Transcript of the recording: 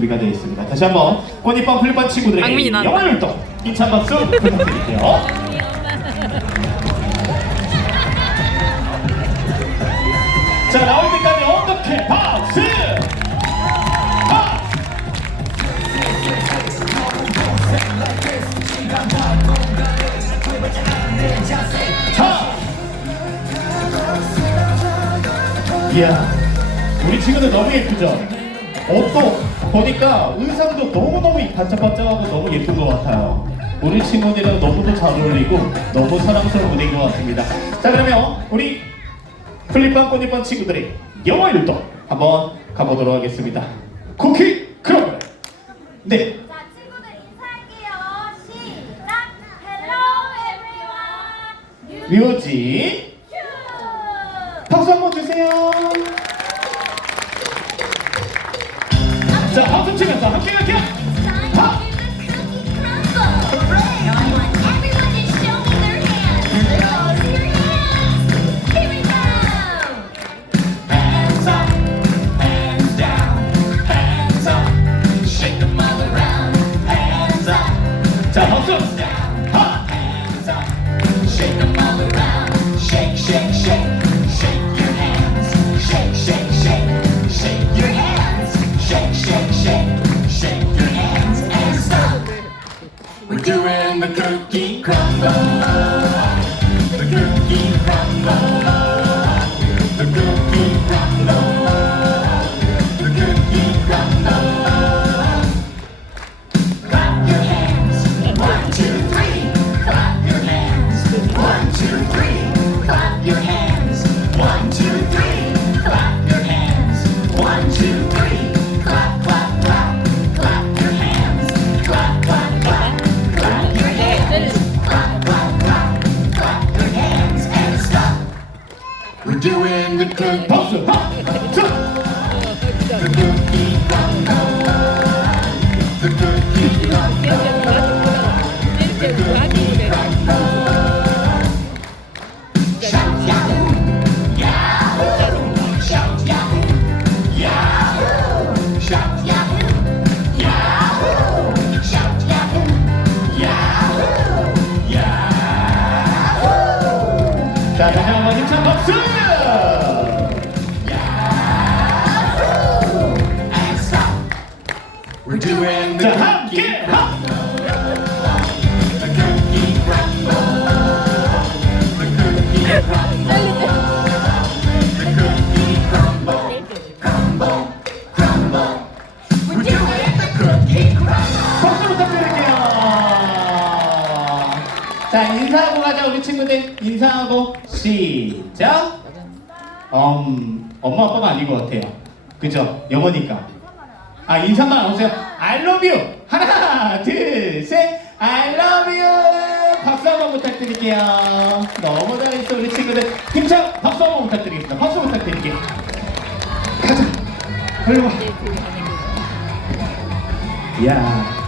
준비가 되어 있습니다. 다시 한번 꽃잎방 플립반 친구들에게 영화 율동 힘찬 박수 부탁드릴게요. 자, 나올 때까지 어떻게 박수! 자! 이야, 우리 친구들 너무 예쁘죠? 옷도 보니까 의상도 너무너무 반짝반짝하고 너무 예쁜 것 같아요. 우리 친구들이랑 너무도 잘 어울리고 너무 사랑스러운 무대인 것 같습니다. 자, 그러면 우리 플립반 꽃잎반 친구들의 영화 율동 한번 가보도록 하겠습니다. 쿠키 크럼블. 네. 자, 친구들 인사할게요. 시작. Hello everyone. 뮤직. 박수 한번 주세요. 자, 박수 치면서 함께 갈게요. 하! 자, 박수! 하! Shake them all around. Shake, shake, shake. Shake your hands. Shake, shake, shake. Shake your hands. Shake, shake, shake. Shake your hands and stop. We're doing the cookie crumble. The cookie crumble. The cookie crumble. The cookie crumble. Clap your hands. 1, 2, 3. Clap your hands. 1, 2, 3. Clap your hands. 1, 2, 3. Clap your hands. 1, 2, 3. Clap, clap, clap. Clap your hands. Clap, clap, clap. Clap your hands. Clap, clap, clap. Clap your hands and stop. We're doing the cookie. 박수! 하! 자! The cookie crumble. The cookie crumble. The cookie crumble. Shout Yahoo! Yahoo! Shout Yahoo! Yahoo! Shout Yahoo! Yahoo! Shout Yahoo! Yahoo! Yahoo! 자, 다시 한번 힘찬 박수! Yahoo! And stop. We're doing the 자, cookie 함께! 하! The cookie crumble. The cookie crumble. The cookie crumble. Crumble. Crumble. We're doing the cookie crumble. 박수 부탁드릴게요. 자, 인사하고 가자. 우리 친구들 인사하고 시작. 엄마 아빠가 아닌 것 같아요. 그죠? 영어니까. 아, 인사만 하세요. I love you. 하나, 둘, 셋. I love you. 박수 한번 부탁드릴게요. 너무 잘했어 우리 친구들. 힘찬 박수 한번 부탁드리겠습니다. 박수 부탁드릴게요. 가자. 얼른 와. 이야.